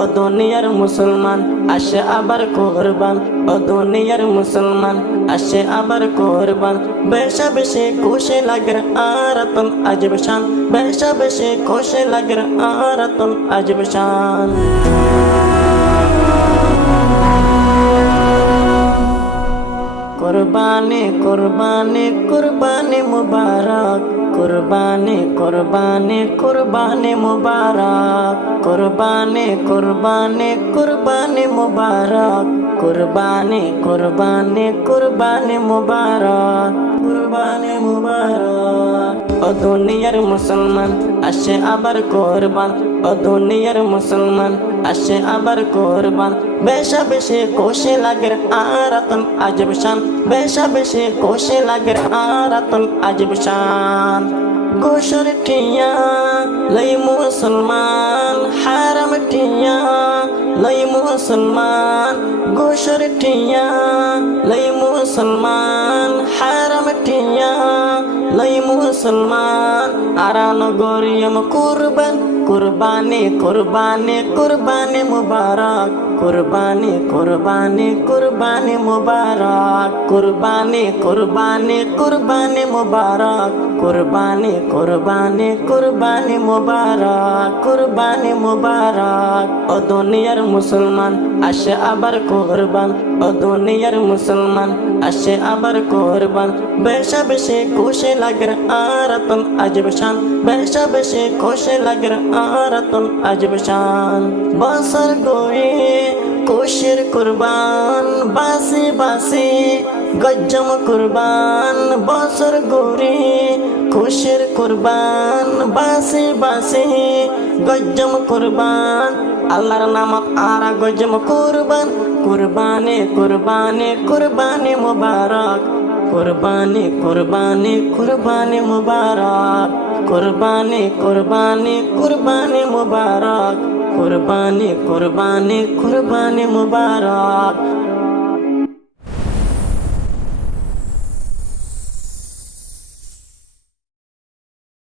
ও দুনিয়ার মুসলমান আসে আবার কোরবান, ও দুনিয়ার মুসলমান আসে আবার কোরবান। বেশা বেশি খুশি লাগে আরাতন আজব শান, বেশা বেশি খুশি লাগে আরাতন আজব শান। कुर्बानी कुर्बानी कुर्बानी मुबारक, कुर्बानी कुर्बानी कुर्बानी मुबारक, कुर्बानी कुर्बानी कुर्बानी मुबारक, कुर्बानी कुर्बानी कुर्बानी मुबारक, कुर्बानी मुबारक। ओ दुनियार मुसलमान আসে আবার কোরবান, ও দুনিয়ার মুসলমান আসে আবার কোরবান। বেশা বেশি খুশি লাগে আরাতন আজব শান, বেশা বেশি খুশি লাগে আরাতন আজব শান। গোসর টিয়া লই মুসলমান হারাম টিয়া লই মুসলমান, গোসর টিয়া লই মুসলমান হারাম টিয়া লই মুসলমান। আরান গরিয়ম কুরবান, কুরবানি কুরবানি কুরবানি মুবারক, কুরবানি কুরবানি কুরবানি মুবারক, কুরবানি কুরবানি কুরবানি মুবারক, কুরবানি কুরবানি কুরবানি মুবারক, কুরবানি মুবারক। ও দুনিয়ার মুসলমান আসে আবার কোরবান, ও দুনিয়ার মুসলমান আসে আবার কোরবান। বেশা বেশি খুশি লাগে আরাতন আজব শান, বেশা বেশি খুশি লাগে আরাতন আজব শান। বছর গয়ে খুশির কুরবান, বাসি বাসি গজ্জম কুরবান। বছর গরে খুশির কুরবান, বাসি বাসি গজ্জম কুরবান। আল্লাহর নামত আরা গজ্জম কুরবান, কুরবানি কুরবানি কুরবানি মুবারক, কুরবানি কুরবানি কুরবানি মুবারক, কুরবানি কুরবানি কুরবানি মুবারক, কুরবানি কুরবানি কুরবানি মুবারক।